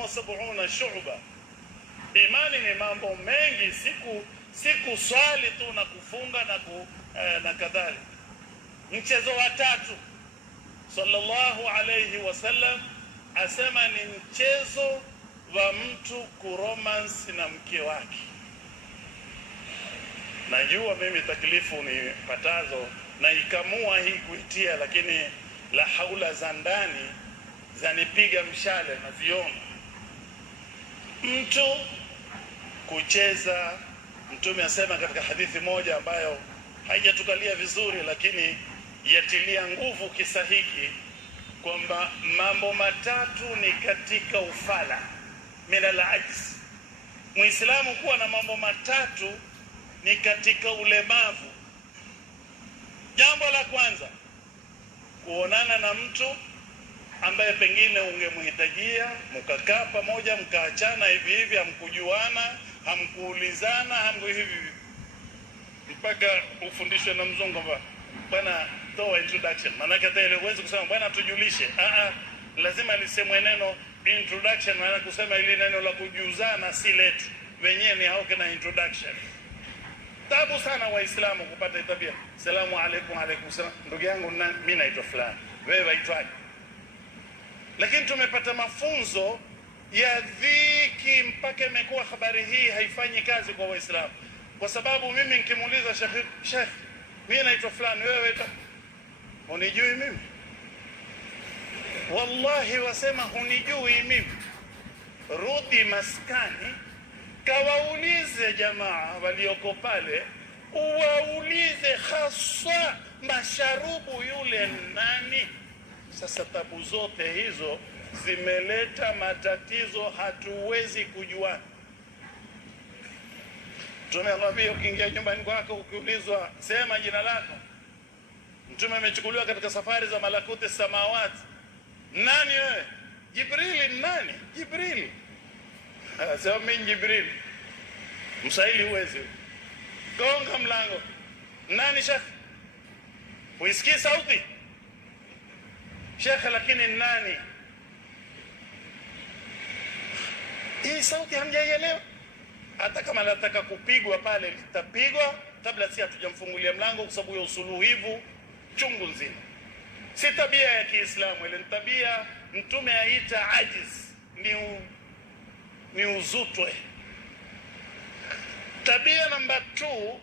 73 shu'ba. Imani ni mambo mengi, siku swali tu na kufunga na kadhalika. Mchezo wa tatu, sallallahu alayhi wasallam asema ni mchezo wa mtu kuromance na mke wake. Najua mimi taklifu ni patazo na ikamua hii kuitia, lakini la haula za ndani zanipiga mshale na viona. Mtu kucheza, Mtume asema katika hadithi moja ambayo haijatukalia vizuri, lakini yatilia nguvu kisa hiki, kwamba mambo matatu ni katika ufala min al-ajz. Muislamu kuwa na mambo matatu ni katika ulemavu. Jambo la kwanza, kuonana na mtu ambaye pengine ungemhitajia, mkakaa pamoja, mkaachana hivi hivi, hamkujuana, hamkuulizana, hivi mpaka ufundishwe na mzungu bwana toa introduction. Maana hata ile uweze kusema bwana tujulishe, lazima lisemwe neno introduction. Maana kusema ile neno la kujuzana si letu wenyewe, ni hao kana introduction. Tabu sana Waislamu kupata tabia, salamu alaykum, alaykum salam, ndugu yangu mimi naitwa fulani, wewe waitwaje? Lakini tumepata mafunzo ya dhiki mpaka imekuwa habari hii haifanyi kazi kwa Waislamu. Kwa sababu mimi nikimuuliza Sheikh, mimi naitwa fulani, wewe hunijui mimi? Wallahi wasema hunijui mimi. Rudi maskani, kawaulize jamaa walioko pale, uwaulize hasa masharubu yule nani. Sasa tabu zote hizo zimeleta matatizo, hatuwezi kujua. Tumeambiwa ukiingia nyumbani kwako ukiulizwa sema jina lako. Mtume amechukuliwa katika safari za malakuti samawati. Nani wewe? Jibril. Nani? Jibril. Sema mimi Jibril. Msahili uwezi. Gonga mlango. Nani Sheikh? Uisikii sauti? Sheikh, lakini nani? Hii sauti hamjaielewa. Hata kama nataka kupigwa pale litapigwa kabla si hatujamfungulia mlango, kwa sababu ya usuluhivu chungu nzima. Si tabia ya Kiislamu, ile tabia Mtume aita ajiz, ni uzutwe. Tabia namba 2,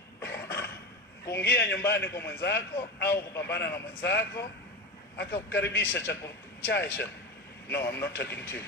kuingia nyumbani kwa mwenzako au kupambana na mwenzako akakukaribisha chai. No, I'm not talking to you.